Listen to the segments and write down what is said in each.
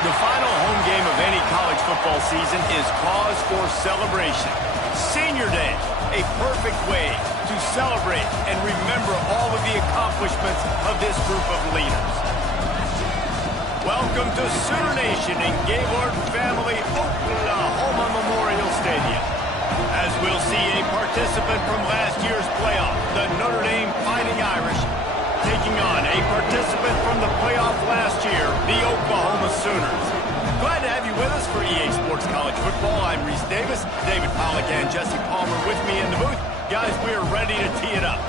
The final home game of any college football season is cause for celebration. Senior Day, a perfect way to celebrate and remember all of the accomplishments of this group of leaders. Welcome to Sooner Nation in Gaylord Family Oklahoma Memorial Stadium. As we'll see a participant from last year's playoff, the Notre Dame Fighting Irish, taking on a participant from the playoff last year, the Oklahoma Sooners. Glad to have you with us for EA Sports College Football. I'm Reese Davis, David Pollack and Jesse Palmer with me in the booth. Guys, we are ready to tee it up.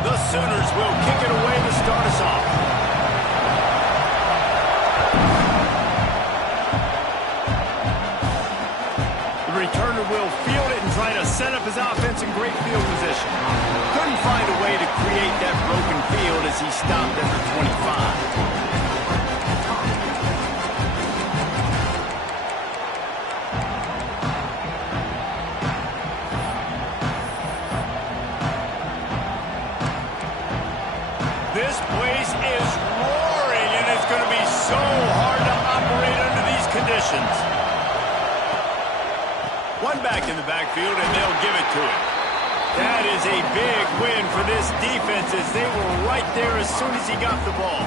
The Sooners will kick it away to start us off. Returner will field it and try to set up his offense in great field position. Couldn't find a way to create that broken field as he stopped at the 25. This place is roaring, and it's going to be so hard to operate under these conditions. One back in the backfield, and they'll give it to him. That is a big win for this defense as they were right there as soon as he got the ball.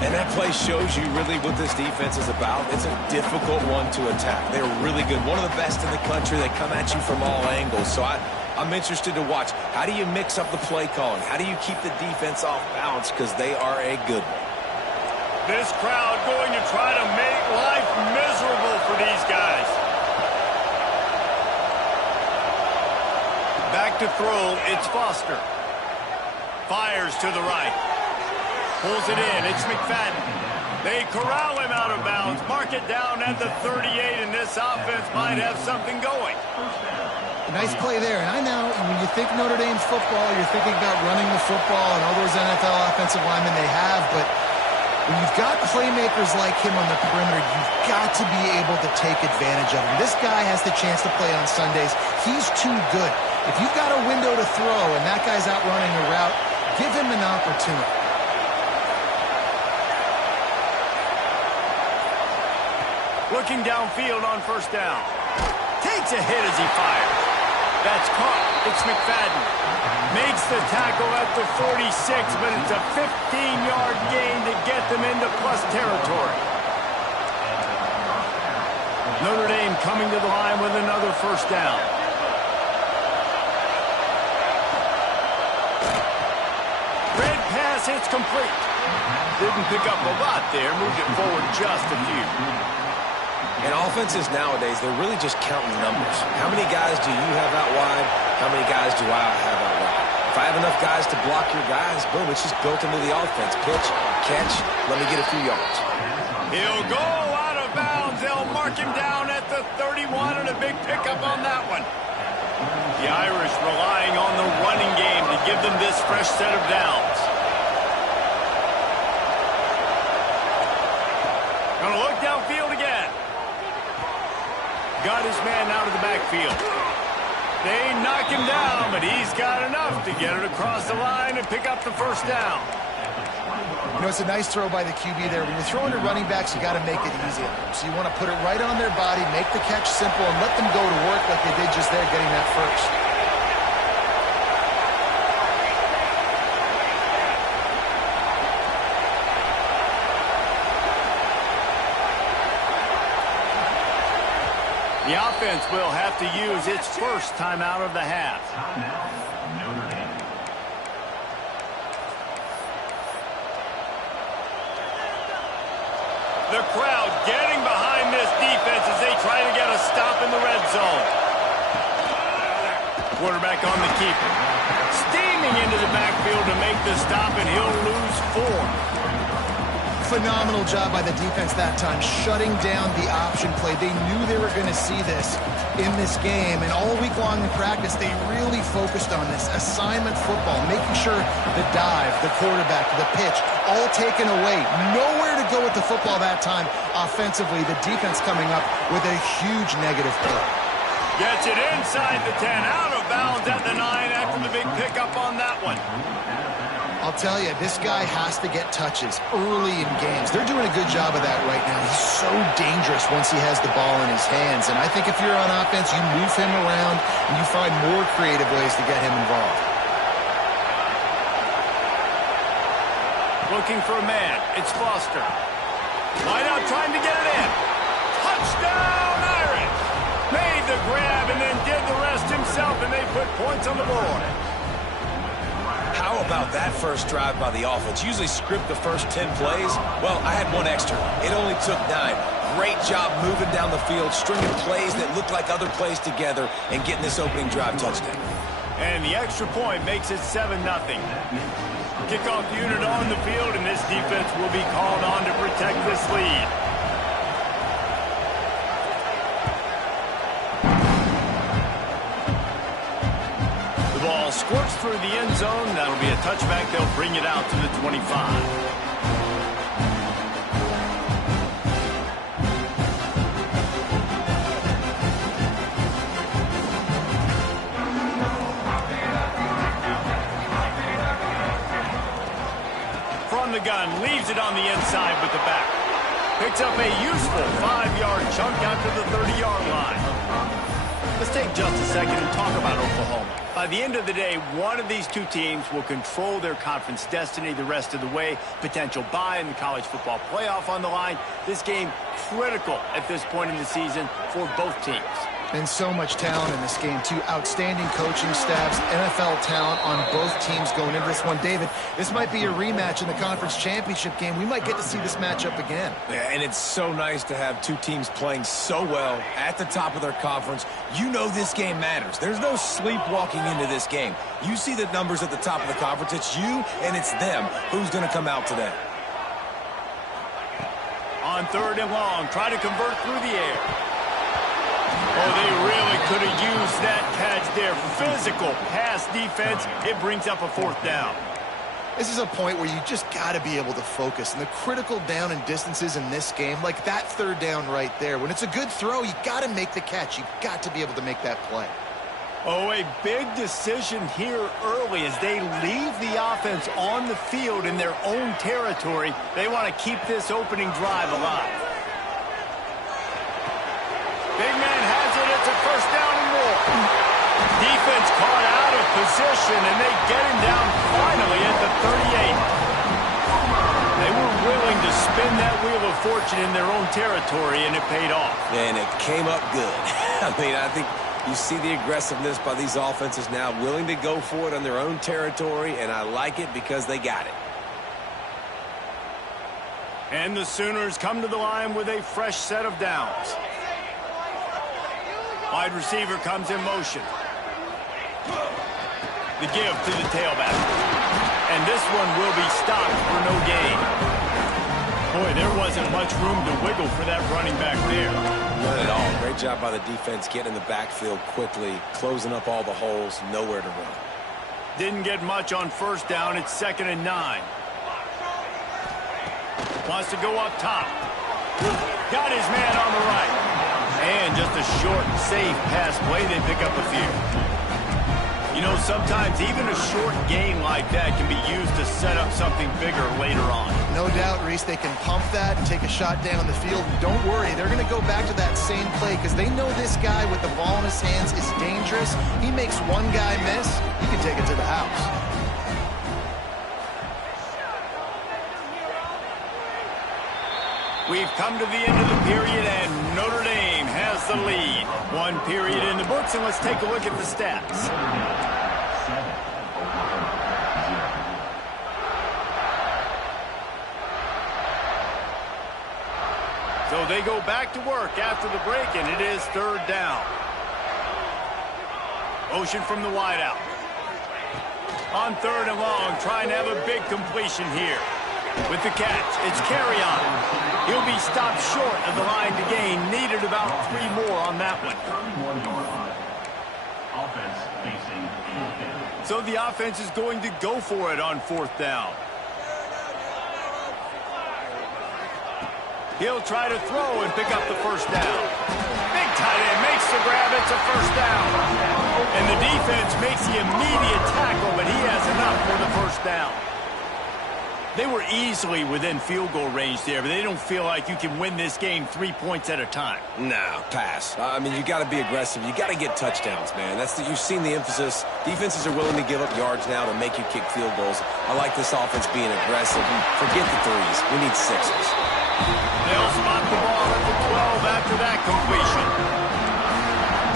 And that play shows you really what this defense is about. It's a difficult one to attack. They're really good. One of the best in the country. They come at you from all angles. So I'm interested to watch. How do you mix up the play calling? How do you keep the defense off balance? Because they are a good one. This crowd going to try to make life miserable for these guys. Back to throw, it's Foster. Fires to the right. Pulls it in, it's McFadden. They corral him out of bounds. Mark it down at the 38, and this offense might have something going. Nice play there. And I know when you think Notre Dame football, you're thinking about running the football and all those NFL offensive linemen they have, but when you've got playmakers like him on the perimeter, you've got to be able to take advantage of him. This guy has the chance to play on Sundays. He's too good. If you've got a window to throw and that guy's out running a route, give him an opportunity. Looking downfield on first down. Takes a hit as he fires. That's caught. It's McFadden. Makes the tackle at the 46, but it's a 15-yard gain to get them into plus territory. Notre Dame coming to the line with another first down. Red pass hits complete. Didn't pick up a lot there. Moved it forward just a few. And offenses nowadays, they're really just counting numbers. How many guys do you have out wide? How many guys do I have out wide? If I have enough guys to block your guys, boom, it's just built into the offense. Pitch, catch, let me get a few yards. He'll go out of bounds. They'll mark him down at the 31, and a big pickup on that one. The Irish relying on the running game to give them this fresh set of downs. Gonna look downfield again. Got his man out of the backfield. They knock him down, but he's got enough to get it across the line and pick up the first down. You know, it's a nice throw by the QB there. When you're throwing to running backs, you got to make it easy on them. So you want to put it right on their body, make the catch simple, and let them go to work like they did just there getting that first. The offense will have to use its first timeout of the half. The crowd getting behind this defense as they try to get a stop in the red zone. Quarterback on the keeper. Steaming into the backfield to make the stop, and he'll lose 4. Phenomenal job by the defense that time, shutting down the option play. They knew they were going to see this in this game, and all week long in practice, they really focused on this assignment football, making sure the dive, the quarterback, the pitch, all taken away. Nowhere to go with the football that time offensively. The defense coming up with a huge negative play. Gets it inside the 10, out of bounds at the 9 after the big pickup on that one. I'll tell you, this guy has to get touches early in games. They're doing a good job of that right now. He's so dangerous once he has the ball in his hands. And I think if you're on offense, you move him around and you find more creative ways to get him involved. Looking for a man. It's Foster. Wide out trying to get it in. Touchdown, Irish! Made the grab and then did the rest himself, and they put points on the board. How about that first drive by the offense? Usually script the first 10 plays. Well, I had one extra. It only took 9. Great job moving down the field, stringing plays that look like other plays together, and getting this opening drive touchdown. And the extra point makes it 7-0. Kickoff unit on the field, and this defense will be called on to protect this lead. The ball squirts through the end zone. That'll be a touchback. They'll bring it out to the 25. The gun leaves it on the inside with the back. Picks up a useful 5-yard chunk out to the 30-yard line. Let's take just a second and talk about Oklahoma. By the end of the day, one of these two teams will control their conference destiny the rest of the way. Potential bye in the college football playoff on the line. This game critical at this point in the season for both teams. And so much talent in this game, too. Outstanding coaching staffs, NFL talent on both teams going into this one. David, this might be a rematch in the conference championship game. We might get to see this matchup again. Yeah, and it's so nice to have two teams playing so well at the top of their conference. You know this game matters. There's no sleepwalking into this game. You see the numbers at the top of the conference. It's you and it's them. Who's going to come out today? On 3rd and long, try to convert through the air. Oh, they really could have used that catch there. Physical pass defense. It brings up a 4th down. This is a point where you just got to be able to focus. And the critical down and distances in this game, like that 3rd down right there, when it's a good throw, you got to make the catch. You've got to be able to make that play. Oh, a big decision here early as they leave the offense on the field in their own territory. They want to keep this opening drive alive. Big man has it. It's a 1st down and more. Defense caught out of position, and they get him down finally at the 38. They were willing to spin that wheel of fortune in their own territory, and it paid off. And it came up good. I think you see the aggressiveness by these offenses now, willing to go for it on their own territory, and I like it because they got it. And the Sooners come to the line with a fresh set of downs. Wide receiver comes in motion. The give to the tailback. And this one will be stopped for no gain. Boy, there wasn't much room to wiggle for that running back there. Not at all. Great job by the defense getting in the backfield quickly, closing up all the holes, nowhere to run. Didn't get much on 1st down. It's 2nd and 9. Wants to go up top. Got his man on the right. And just a short, safe pass play, they pick up a few. You know, sometimes even a short gain like that can be used to set up something bigger later on. No doubt, Reese, they can pump that and take a shot down the field. Don't worry, they're going to go back to that same play because they know this guy with the ball in his hands is dangerous. He makes one guy miss, you can take it to the house. We've come to the end of the period, and Notre Dame has the lead. 1 period in the books, and let's take a look at the stats. So they go back to work after the break, and it is 3rd down. Motion from the wideout. On 3rd and long, trying to have a big completion here. With the catch, it's carry on. He'll be stopped short of the line to gain. Needed about 3 more on that one. So the offense is going to go for it on 4th down. He'll try to throw and pick up the 1st down. Big tight end makes makes the grab. It's a first down. And the defense makes the immediate tackle, but he has enough for the first down. They were easily within field goal range there, but they don't feel like you can win this game 3 points at a time. No, pass. I mean, you got to be aggressive. You got to get touchdowns, man. You've seen the emphasis. Defenses are willing to give up yards now to make you kick field goals. I like this offense being aggressive. Forget the threes. We need sixes. They'll spot the ball at the 12 after that completion.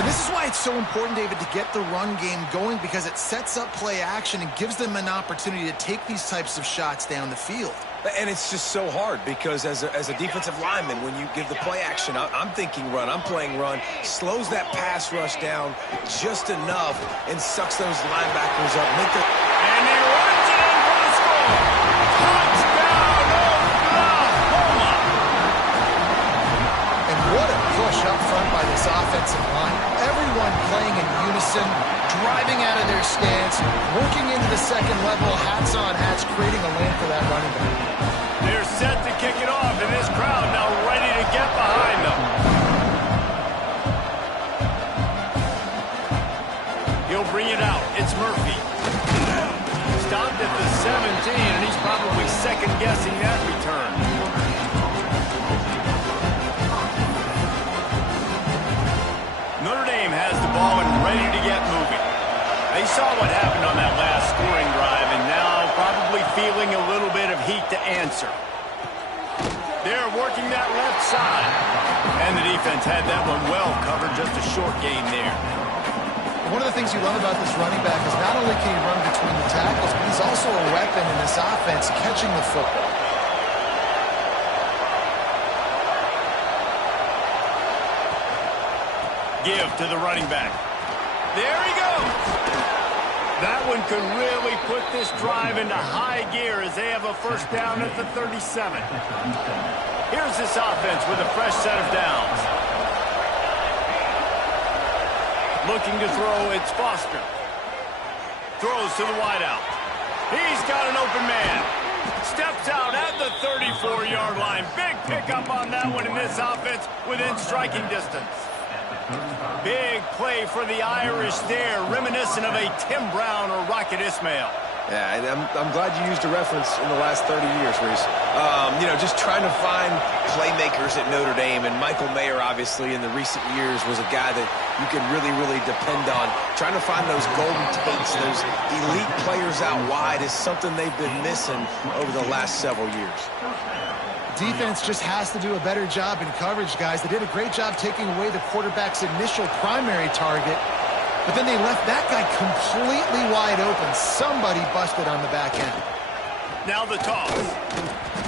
And this is why it's so important, David, to get the run game going, because it sets up play action and gives them an opportunity to take these types of shots down the field. And it's just so hard because as a defensive lineman, when you give the play action, I'm thinking run, I'm playing run, slows that pass rush down just enough and sucks those linebackers up. And he runs it in for the score. Touchdown, Oklahoma! And what a push up front by this offensive line. Everyone playing in unison, driving out of their stance, working into the second level, hats on hats, creating a lane for that running back. They're set to kick it off, and this crowd now ready to get behind them. He'll bring it out. It's Murphy. Stopped at the 17, and he's probably second-guessing that return. Notre Dame has the ball and ready to get moving. They saw what happened on that last scoring drive, and now probably feeling a little bit of heat to answer. They're working that left side. And the defense had that one well covered, just a short gain there. One of the things you love about this running back is not only can he run between the tackles, but he's also a weapon in this offense, catching the football. Give to the running back. There he goes. That one could really put this drive into high gear as they have a first down at the 37. Here's this offense with a fresh set of downs. Looking to throw, it's Foster. Throws to the wideout. He's got an open man. Steps out at the 34-yard line. Big pickup on that one in this offense within striking distance. Big play for the Irish there, reminiscent of a Tim Brown or Rocket Ismail. Yeah, and I'm glad you used a reference in the last 30 years, Reese. Just trying to find playmakers at Notre Dame, and Michael Mayer, obviously, in the recent years, was a guy that you could really, really depend on. Trying to find those golden takes, those elite players out wide is something they've been missing over the last several years. Defense just has to do a better job in coverage, guys. They did a great job taking away the quarterback's initial primary target, but then they left that guy completely wide open. Somebody busted on the back end. Now the toss.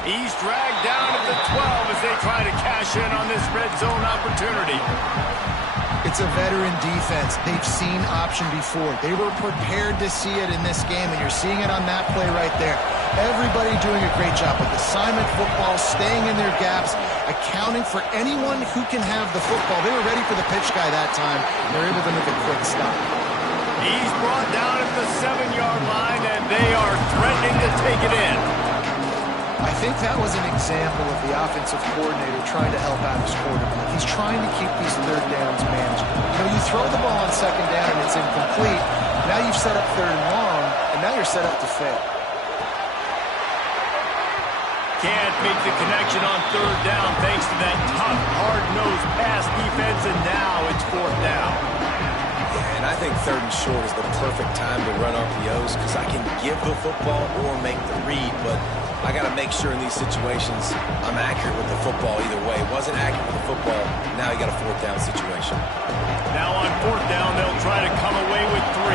He's dragged down at the 12 as they try to cash in on this red zone opportunity. It's a veteran defense. They've seen option before. They were prepared to see it in this game, and you're seeing it on that play right there. Everybody doing a great job with assignment football, staying in their gaps, accounting for anyone who can have the football. They were ready for the pitch guy that time. They're able to make a quick stop. He's brought down at the 7-yard line, and they are threatening to take it in. I think that was an example of the offensive coordinator trying to help out his quarterback. He's trying to keep these third downs manageable. You throw the ball on second down and it's incomplete. Now you've set up third and long, and now you're set up to fail. Can't make the connection on third down thanks to that tough, hard-nosed pass defense, and now it's fourth down. And I think third and short is the perfect time to run RPOs because I can give the football or make the read, but I got to make sure in these situations I'm accurate with the football either way. Wasn't accurate with the football, now you got a fourth down situation. Now on fourth down, they'll try to come away with 3.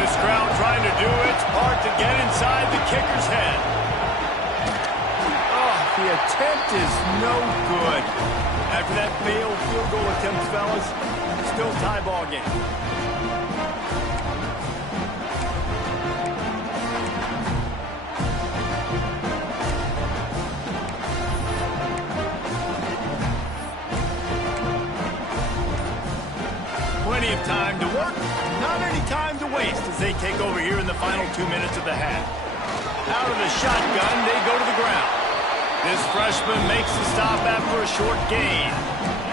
This crowd trying to do its part to get inside the kicker's head. The attempt is no good. After that failed field goal attempt, fellas, still tie ball game. Plenty of time to work, not any time to waste as they take over here in the final 2 minutes of the half. Out of the shotgun, they go to the ground. This freshman makes the stop after a short gain.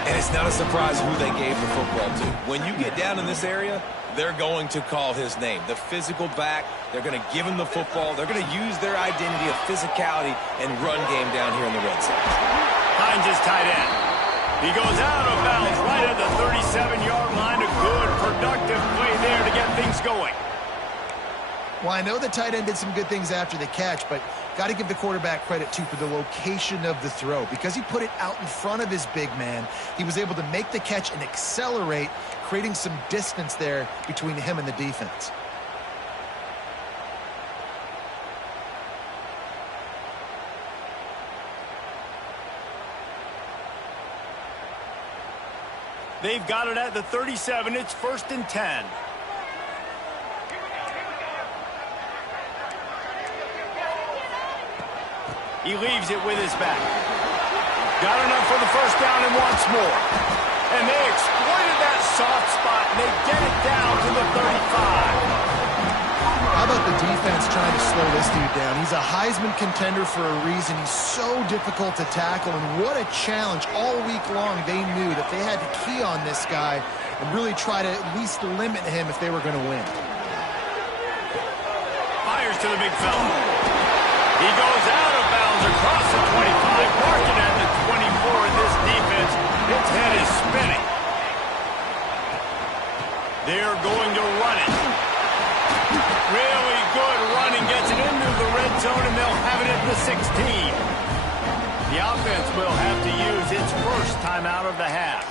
And it's not a surprise who they gave the football to. When you get down in this area, they're going to call his name. The physical back, they're going to give him the football. They're going to use their identity of physicality and run game down here in the red zone. Hines is tight end. He goes out of bounds right at the 37-yard line. A good, productive play there to get things going. Well, I know the tight end did some good things after the catch, but got to give the quarterback credit, too, for the location of the throw. Because he put it out in front of his big man, he was able to make the catch and accelerate, creating some distance there between him and the defense. They've got it at the 37. It's 1st and 10. He leaves it with his back. Got enough for the first down and wants more. And they exploited that soft spot, and they get it down to the 35. How about the defense trying to slow this dude down? He's a Heisman contender for a reason. He's so difficult to tackle, and what a challenge. All week long, they knew that they had to key on this guy and really try to at least limit him if they were going to win. Fires to the big fella. He goes out of bounds across the 25, marking at the 24 of this defense. Its head is spinning. They're going to run it. Really good running, gets it into the red zone, and they'll have it at the 16. The offense will have to use its first timeout of the half.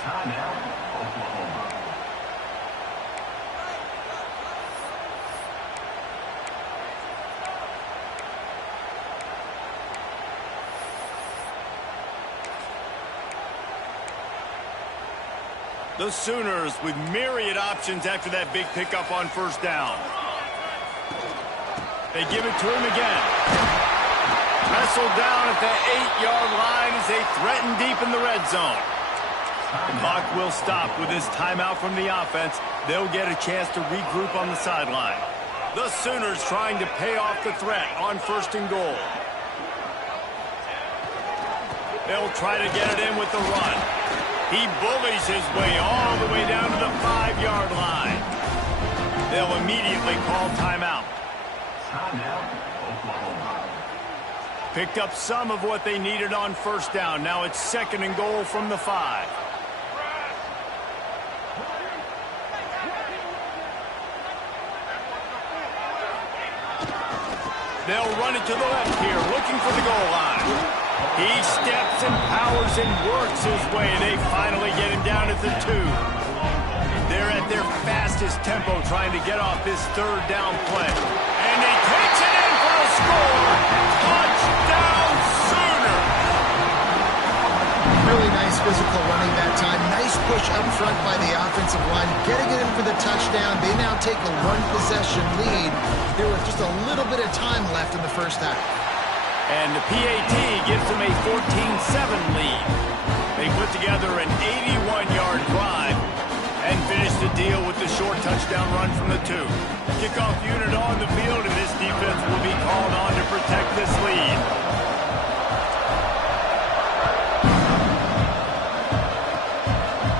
The Sooners with myriad options after that big pickup on first down. They give it to him again. Wrestled down at the 8-yard line as they threaten deep in the red zone. The clock will stop with this timeout from the offense. They'll get a chance to regroup on the sideline. The Sooners trying to pay off the threat on 1st and goal. They'll try to get it in with the run. He bullies his way all the way down to the 5-yard line. They'll immediately call timeout. Picked up some of what they needed on first down. Now it's 2nd and goal from the 5. They'll run it to the left here, looking for the goal line. He steps and powers and works his way. They finally get him down at the 2. They're at their fastest tempo trying to get off this 3rd down play. And he takes it in for a score. Touchdown, Sooners! Really nice physical running that time. Nice push up front by the offensive line. Getting it in for the touchdown. They now take a 1-possession lead. There was just a little bit of time left in the first half. And the PAT gives them a 14-7 lead. They put together an 81-yard drive and finish the deal with the short touchdown run from the 2. Kickoff unit on the field, and this defense will be called on to protect this lead.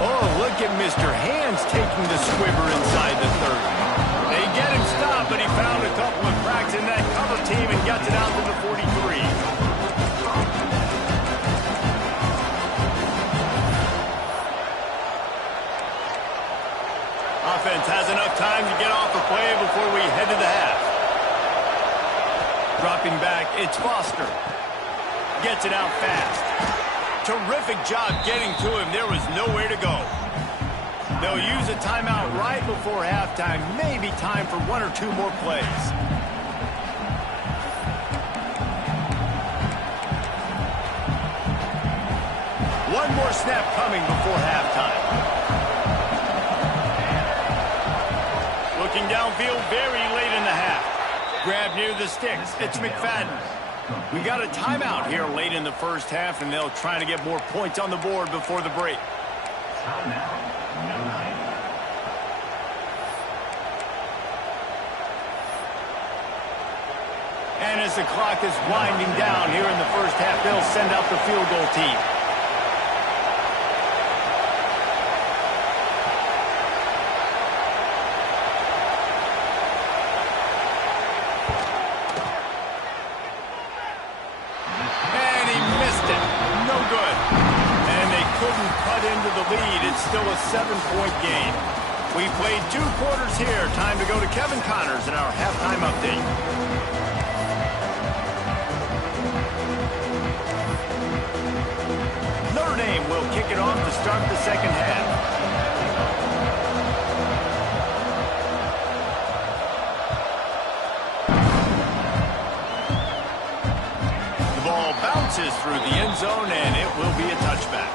Oh, look at Mr. Hands taking the squibber inside the 30. They get him stopped, but he found a couple of cracks in that cover team and gets it out to the 43. Offense has enough time to get off the play before we head to the half. Dropping back, it's Foster. Gets it out fast. Terrific job getting to him. There was nowhere to go. They'll use a timeout right before halftime. Maybe time for 1 or 2 more plays. One more snap coming before halftime. Looking downfield very late in the half. Grab near the sticks. It's McFadden. We got a timeout here late in the first half, and they'll try to get more points on the board before the break. And as the clock is winding down here in the first half, they'll send out the field goal team. still a 7-point game. We played 2 quarters here. Time to go to Kevin Connors in our halftime update. Notre Dame will kick it off to start the second half. The ball bounces through the end zone, and it will be a touchback.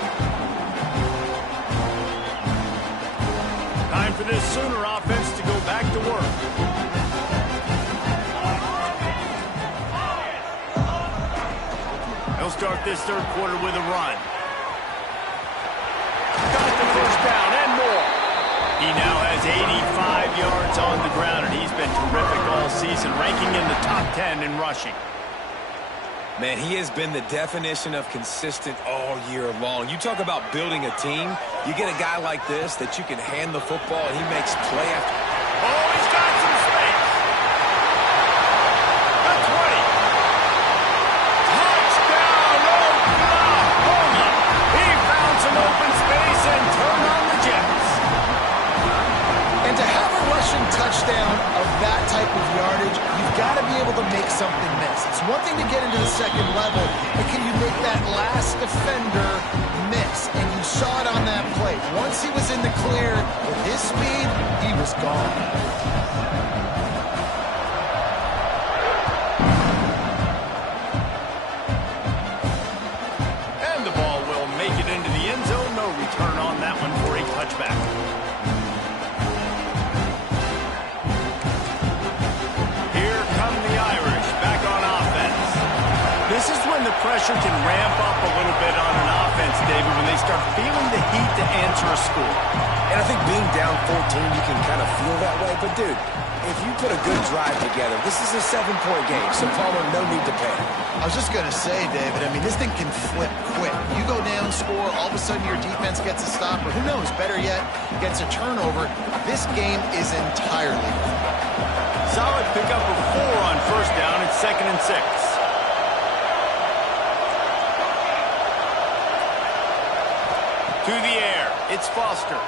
Time for this Sooner offense to go back to work. He'll start this third quarter with a run. Got the first down and more. He now has 85 yards on the ground, and he's been terrific all season, ranking in the top 10 in rushing. Man, he has been the definition of consistent all year long. You talk about building a team, you get a guy like this that you can hand the football and he makes play after. Oh, he's got some space. The 20. Touchdown, Oklahoma. He found some open space and turned on the Jets. And to have a rushing touchdown of that type of yardage, you've got to be able to make something miss. It's one thing to get into the second level, but can you make that last defender miss? And you saw it on that play. Once he was in the clear with his speed, he was gone. And the ball will make it into the end zone. No return on that one for a touchback. This is when the pressure can ramp up a little bit on an offense, David, when they start feeling the heat to answer a score. And I think being down 14, you can kind of feel that way. But, dude, if you put a good drive together, this is a 7-point game, so Palmer, no need to panic. I was just going to say, David, I mean, this thing can flip quick. You go down, score, all of a sudden your defense gets a stop, or who knows, better yet, gets a turnover. This game is entirely solid pickup of 4 on first down. It's 2nd and 6. To the air, it's Foster.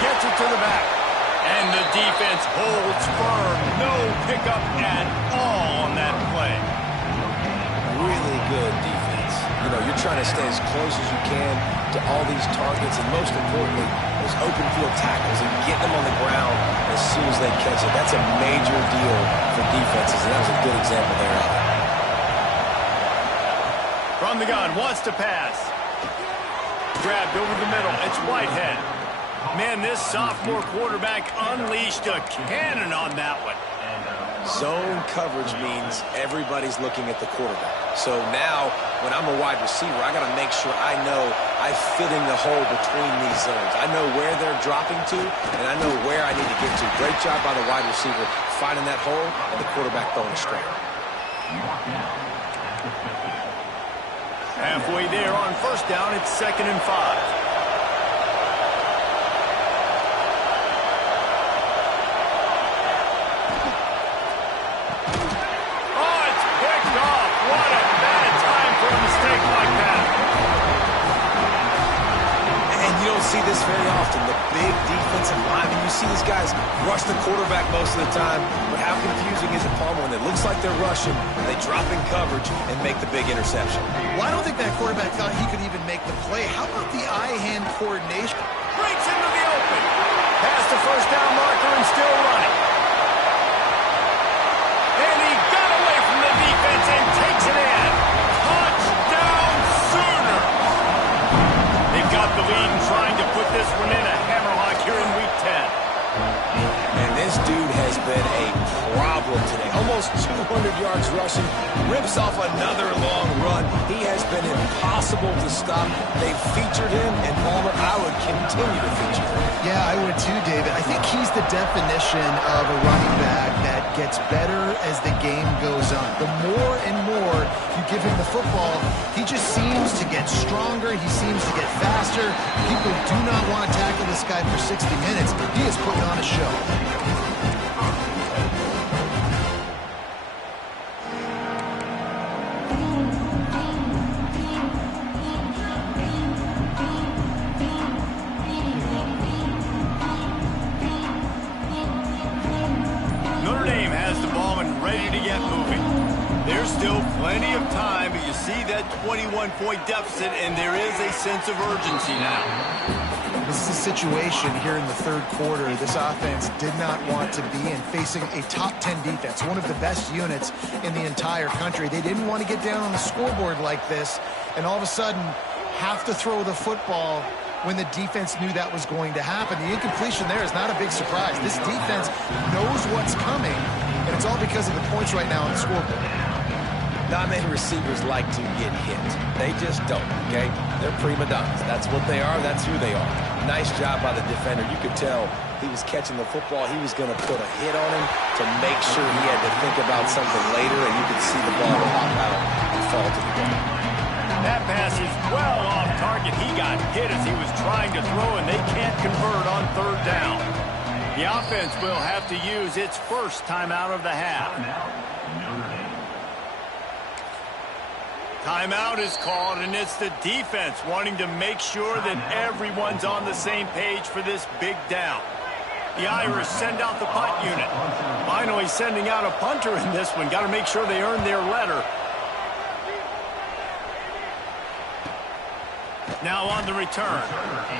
Gets it to the back. And the defense holds firm. No pickup at all on that play. Really good defense. You know, you're trying to stay as close as you can to all these targets, and most importantly, those open field tackles and get them on the ground as soon as they catch it. That's a major deal for defenses, and that was a good example there of it. From the gun, wants to pass. Grabbed over the middle. It's Whitehead. Man, this sophomore quarterback unleashed a cannon on that one. Zone coverage means everybody's looking at the quarterback. So now, when I'm a wide receiver, I got to make sure I know I fit in the hole between these zones. I know where they're dropping to, and I know where I need to get to. Great job by the wide receiver finding that hole, and the quarterback throwing a straight. Halfway there on first down, it's 2nd and 5. Oh, it's picked off. What a bad time for a mistake like that. And you don't see this very often. The big defensive linemen, you see these guys rush the quarterback most of the time, but how confusing is it, Palmer, when it looks like they're rushing, they drop in coverage and make the big interception? Well, I don't think that quarterback thought he could even make the play. How about the eye-hand coordination? Breaks into the open. Past the first down marker and still running. And he got away from the defense and takes it in. Touchdown Sooner. They've got the lead and trying to put this one in a hammerlock here in Week 10. And this dude has been a problem today. Almost 200 yards rushing. Rips off another long run. He has been impossible to stop. They've featured him, and Palmer, I would continue to feature him. Yeah, I would too, David. I think he's the definition of a running back that gets better as the game goes on. The more and more you give him the football, he just seems to get stronger. He seems to get faster. People do not want to tackle this guy for 60 minutes. He is putting on a show. still plenty of time, but you see that 21-point deficit, and there is a sense of urgency now. This is a situation here in the third quarter this offense did not want to be in, facing a top 10 defense, one of the best units in the entire country. They didn't want to get down on the scoreboard like this and all of a sudden have to throw the football when the defense knew that was going to happen. The incompletion there is not a big surprise. This defense knows what's coming, and it's all because of the points right now on the scoreboard. Not many receivers like to get hit. They just don't, okay? They're prima donnas. That's what they are. That's who they are. Nice job by the defender. You could tell he was catching the football. He was going to put a hit on him to make sure he had to think about something later, and you could see the ball pop out and fall to the ground. That pass is well off target. He got hit as he was trying to throw, and they can't convert on third down. The offense will have to use its first timeout of the half. Timeout is called, and it's the defense wanting to make sure that everyone's on the same page for this big down. The Irish send out the punt unit. Finally sending out a punter in this one. Got to make sure they earn their letter. Now on the return.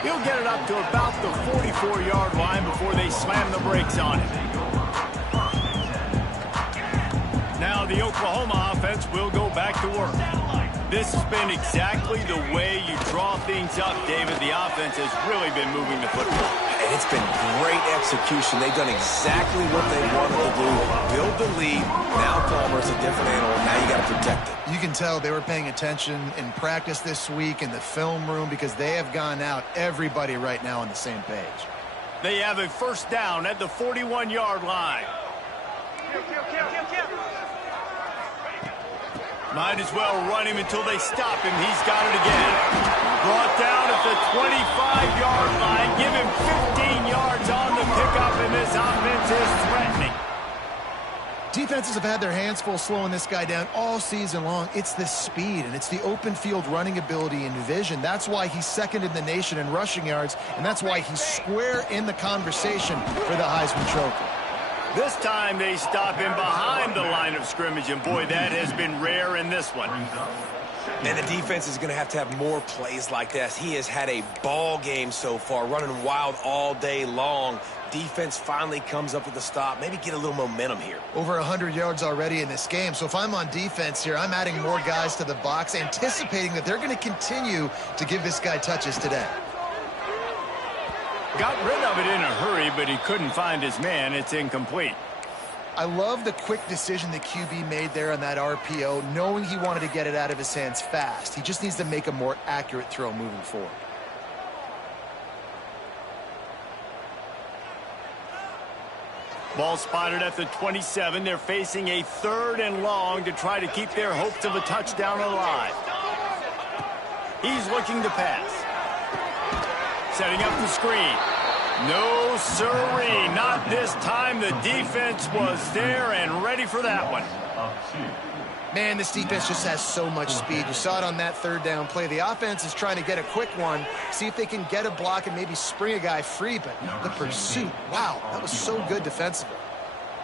He'll get it up to about the 44-yard line before they slam the brakes on it. Now the Oklahoma offense will go back to work. This has been exactly the way you draw things up, David. The offense has really been moving the football. And it's been great execution. They've done exactly what they wanted to do. Build the lead. Now Palmer's a different animal. Now you got to protect it. You can tell they were paying attention in practice this week in the film room because they have gone out, everybody right now on the same page. They have a first down at the 41-yard line. Might as well run him until they stop him. He's got it again. Brought down at the 25-yard line. Give him 15 yards on the pickup, and this offense is threatening. Defenses have had their hands full slowing this guy down all season long. It's the speed, and it's the open field running ability and vision. That's why he's second in the nation in rushing yards, and that's why he's square in the conversation for the Heisman Trophy. This time they stop him behind the line of scrimmage, and boy, that has been rare in this one. And the defense is going to have more plays like this. He has had a ball game so far, running wild all day long. Defense finally comes up with a stop. Maybe get a little momentum here. Over 100 yards already in this game. So if I'm on defense here, I'm adding more guys to the box, anticipating that they're going to continue to give this guy touches today. Got rid of it in a hurry, but he couldn't find his man. It's incomplete. I love the quick decision the QB made there on that RPO, knowing he wanted to get it out of his hands fast. He just needs to make a more accurate throw moving forward. Ball spotted at the 27. They're facing a 3rd and long to try to keep their hopes of a touchdown alive. He's looking to pass. Setting up the screen. No, sirree. Not this time. The defense was there and ready for that one. Man, this defense just has so much speed. You saw it on that 3rd down play. The offense is trying to get a quick one, see if they can get a block and maybe spring a guy free, but the pursuit, wow, that was so good defensively.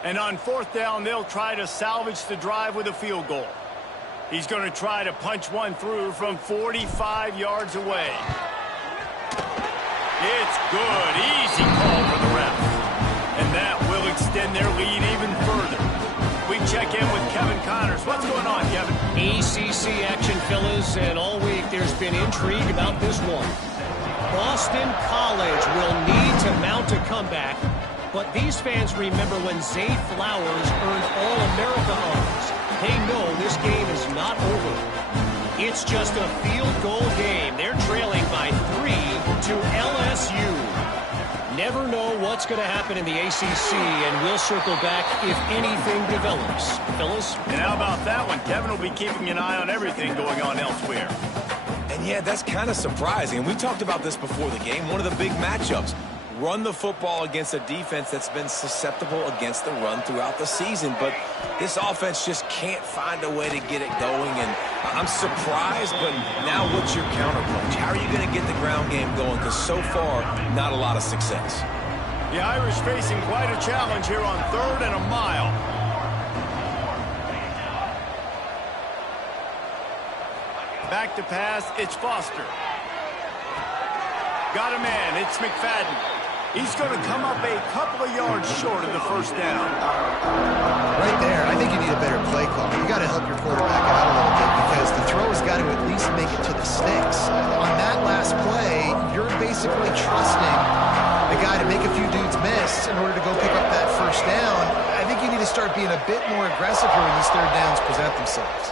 And on 4th down, they'll try to salvage the drive with a field goal. He's going to try to punch one through from 45 yards away. It's good. Easy call for the ref. And that will extend their lead even further. We check in with Kevin Connors. What's going on, Kevin? ACC action, fellas, and all week there's been intrigue about this one. Boston College will need to mount a comeback, but these fans remember when Zay Flowers earned All-America honors. They know this game is not over. It's just a field goal game. They're trailing by 3 to LSU. Never know what's going to happen in the ACC, and we'll circle back if anything develops. Fellas? And how about that one? Kevin will be keeping an eye on everything going on elsewhere. And yeah, that's kind of surprising. And we talked about this before the game. One of the big matchups. Run the football against a defense that's been susceptible against the run throughout the season. But this offense just can't find a way to get it going. And I'm surprised, but now what's your counterpunch? How are you going to get the ground game going? Because so far, not a lot of success. The Irish facing quite a challenge here on 3rd and a mile. Back to pass, it's Foster. Got a man, it's McFadden. He's going to come up a couple of yards short of the first down. Right there, I think you need a better play call. You got to help your quarterback out a little bit because the throw has got to at least make it to the sticks. On that last play, you're basically trusting the guy to make a few dudes miss in order to go pick up that first down. I think you need to start being a bit more aggressive here when these third downs present themselves.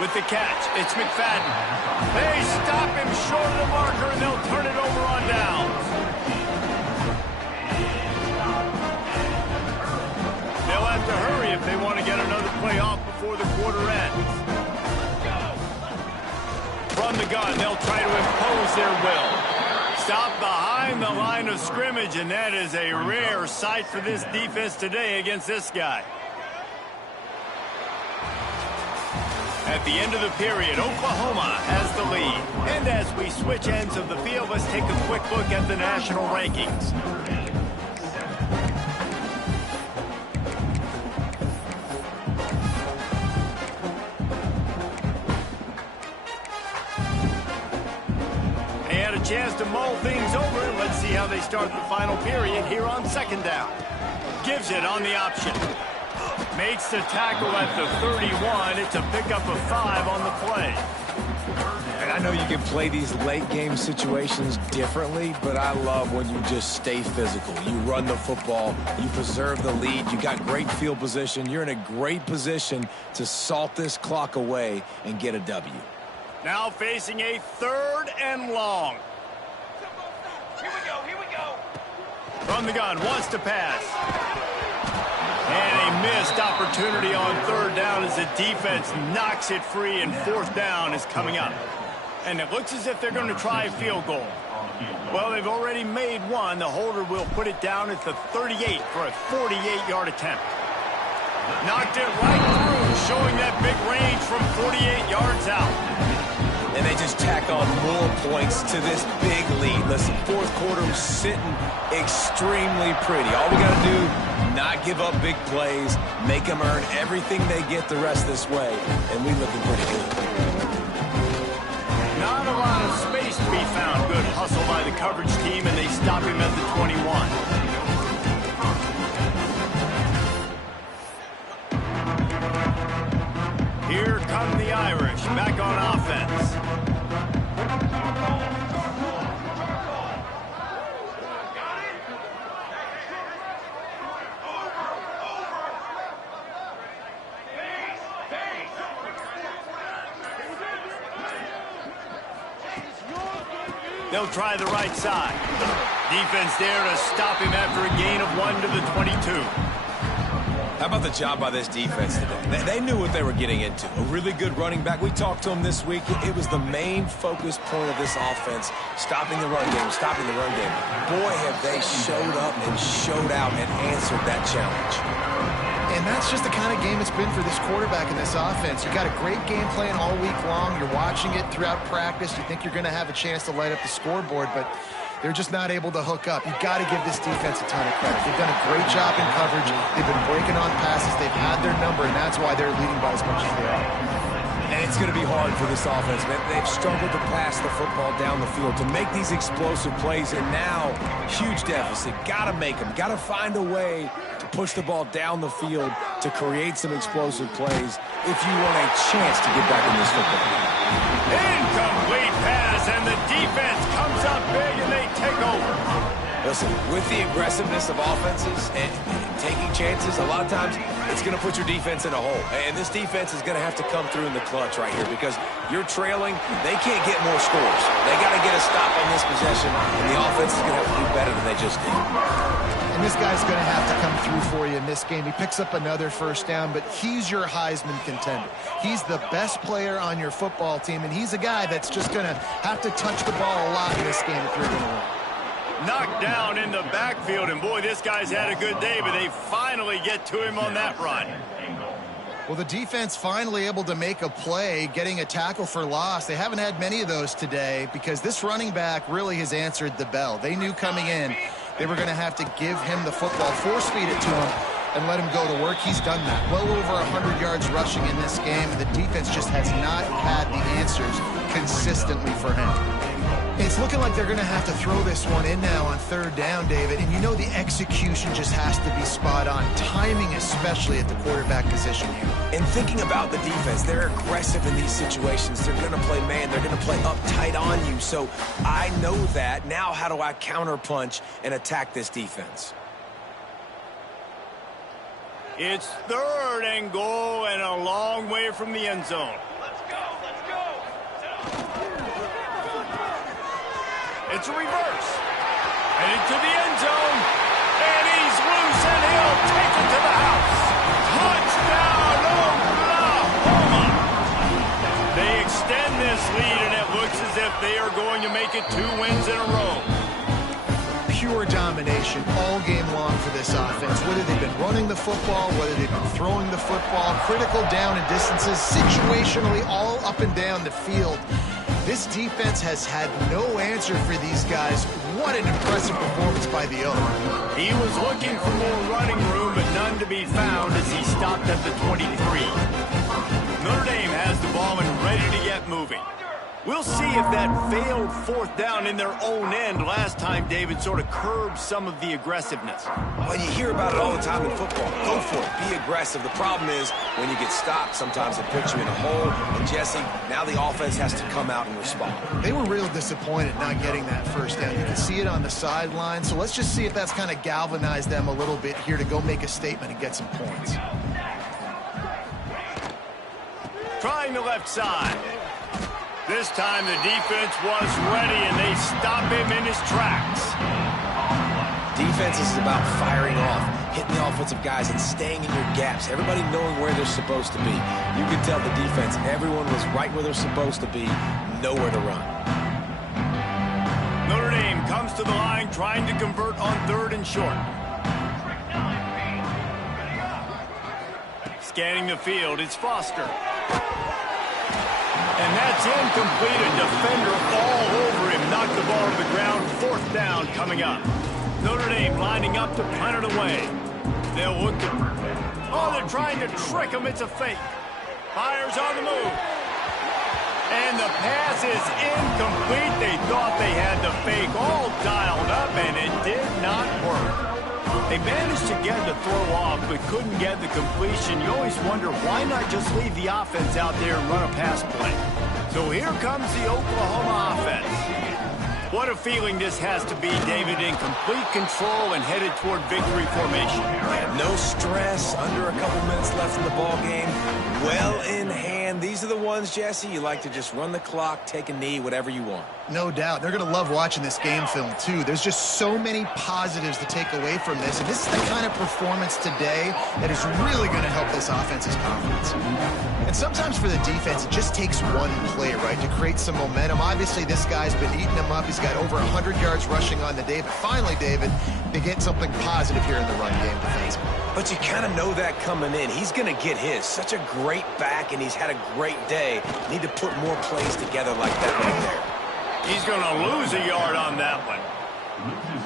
With the catch, it's McFadden. They stop him short of the marker, and they'll turn it over on downs. They'll have to hurry if they want to get another play off before the quarter ends. From the gun, they'll try to impose their will. Stop behind the line of scrimmage, and that is a rare sight for this defense today against this guy. At the end of the period, Oklahoma has the lead. And as we switch ends of the field, let's take a quick look at the national rankings. They had a chance to mull things over. Let's see how they start the final period here on second down. Gives it on the option. Makes the tackle at the 31. It's a pickup of 5 on the play. And I know you can play these late game situations differently, but I love when you just stay physical. You run the football, you preserve the lead, you got great field position. You're in a great position to salt this clock away and get a W. Now facing a 3rd and long. Here we go. From the gun, wants to pass. And a missed opportunity on 3rd down as the defense knocks it free, and 4th down is coming up. And it looks as if they're going to try a field goal. Well, they've already made one. The holder will put it down at the 38 for a 48-yard attempt. Knocked it right through, showing that big range from 48 yards out. And they just tack on more points to this big lead. Listen, 4th quarter was sitting extremely pretty. All we got to do, not give up big plays, make them earn everything they get the rest this way, and we looking pretty good. Not a lot of space to be found. Good hustle by the coverage team, and they stop him at the 21. Here come the Irish, back on offense. They'll try the right side. Defense there to stop him after a gain of 1 to the 22. How about the job by this defense today? They knew what they were getting into. A really good running back. We talked to them this week. It was the main focus point of this offense, stopping the run game, stopping the run game. Boy, have they showed up and showed out and answered that challenge. And that's just the kind of game it's been for this quarterback in this offense. You got a great game plan all week long. You're watching it throughout practice. You think you're going to have a chance to light up the scoreboard, but they're just not able to hook up. You've got to give this defense a ton of credit. They've done a great job in coverage. They've been breaking on passes. They've had their number, and that's why they're leading by as much as they are. And it's going to be hard for this offense, man. They've struggled to pass the football down the field, to make these explosive plays, and now, huge deficit. Got to make them. Got to find a way to push the ball down the field to create some explosive plays if you want a chance to get back in this football game. Incomplete pass, and the defense comes up big, and they take over. Listen, with the aggressiveness of offenses and taking chances, a lot of times it's going to put your defense in a hole. And this defense is going to have to come through in the clutch right here because you're trailing. They can't get more scores. They got to get a stop on this possession, and the offense is going to have to do better than they just did. And this guy's going to have to come through for you in this game. He picks up another first down, but he's your Heisman contender. He's the best player on your football team, and he's a guy that's just going to have to touch the ball a lot in this game if you're going to win. Knocked down in the backfield, and boy, this guy's had a good day, but they finally get to him on that run. Well, the defense finally able to make a play, getting a tackle for loss. They haven't had many of those today because this running back really has answered the bell. They knew coming in they were going to have to give him the football, force feed it to him, and let him go to work. He's done that. Well over 100 yards rushing in this game. The defense just has not had the answers consistently for him. It's looking like they're going to have to throw this one in now on third down, David. And you know the execution just has to be spot on. Timing, especially at the quarterback position here. And thinking about the defense, they're aggressive in these situations. They're going to play man. They're going to play uptight on you. So I know that. Now how do I counterpunch and attack this defense? It's third and goal and a long way from the end zone. It's a reverse. Headed to the end zone. And he's loose, and he'll take it to the house. Touchdown, Oklahoma! They extend this lead, and it looks as if they are going to make it 2 wins in a row. Pure domination all game long for this offense. Whether they've been running the football, whether they've been throwing the football, critical down and distances, situationally all up and down the field. This defense has had no answer for these guys. What an impressive performance by the Oak. He was looking for more running room, but none to be found as he stopped at the 23. Notre Dame has the ball and ready to get moving. We'll see if that failed fourth down in their own end last time, David, sort of curbed some of the aggressiveness. Well, you hear about it all the time in football. Go for it. Be aggressive. The problem is when you get stopped, sometimes it puts you in a hole. And, Jesse, now the offense has to come out and respond. They were real disappointed not getting that first down. You can see it on the sideline. So let's just see if that's kind of galvanized them a little bit here to go make a statement and get some points. Trying the left side. This time the defense was ready, and they stop him in his tracks. Defense is about firing off, hitting the offensive guys, and staying in your gaps. Everybody knowing where they're supposed to be. You can tell the defense, everyone was right where they're supposed to be, nowhere to run. Notre Dame comes to the line trying to convert on third and short. Scanning the field, it's Foster. And that's incomplete. A defender all over him. Knocked the ball to the ground. Fourth down coming up. Notre Dame lining up to punt it away. They'll look to... Oh, they're trying to trick him. It's a fake. Fires on the move. And the pass is incomplete. They thought they had the fake all dialed up, and it did not work. They managed to get the throw off, but couldn't get the completion. You always wonder, why not just leave the offense out there and run a pass play? So here comes the Oklahoma offense. What a feeling this has to be, David, in complete control and headed toward victory formation. Yeah, no stress, under a couple minutes left in the ball game. Well in hand. These are the ones, Jesse, you like to just run the clock, take a knee, whatever you want. No doubt. They're going to love watching this game film, too. There's just so many positives to take away from this. And this is the kind of performance today that is really going to help this offense's confidence. And sometimes for the defense, it just takes one play, right, to create some momentum. Obviously, this guy's been eating them up. He's got over 100 yards rushing on the day. But finally, David, they get something positive here in the run game defensively. But you kind of know that coming in. He's going to get his. Such a great back, and he's had a great day. Need to put more plays together like that right there. He's going to lose a yard on that one.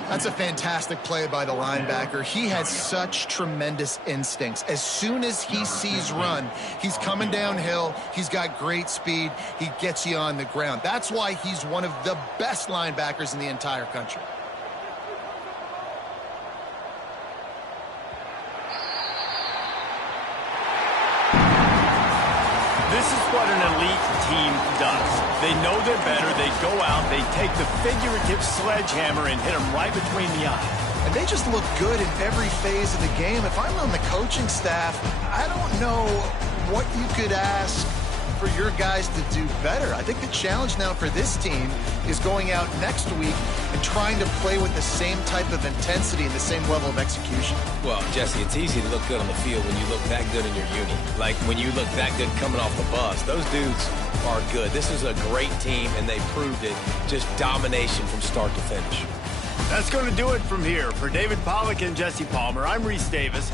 That's a fantastic play by the linebacker. He has such tremendous instincts. As soon as he sees run, he's coming downhill. He's got great speed. He gets you on the ground. That's why he's one of the best linebackers in the entire country. This is what an elite team does. They know they're better. They go out. They take the figurative sledgehammer and hit them right between the eyes. And they just look good in every phase of the game. If I'm on the coaching staff, I don't know what you could ask for your guys to do better. I think the challenge now for this team is going out next week and trying to play with the same type of intensity and the same level of execution. Well, Jesse, it's easy to look good on the field when you look that good in your uni. Like when you look that good coming off the bus. Those dudes are good. This is a great team, and they proved it. Just domination from start to finish. That's going to do it from here. For David Pollack and Jesse Palmer, I'm Reese Davis.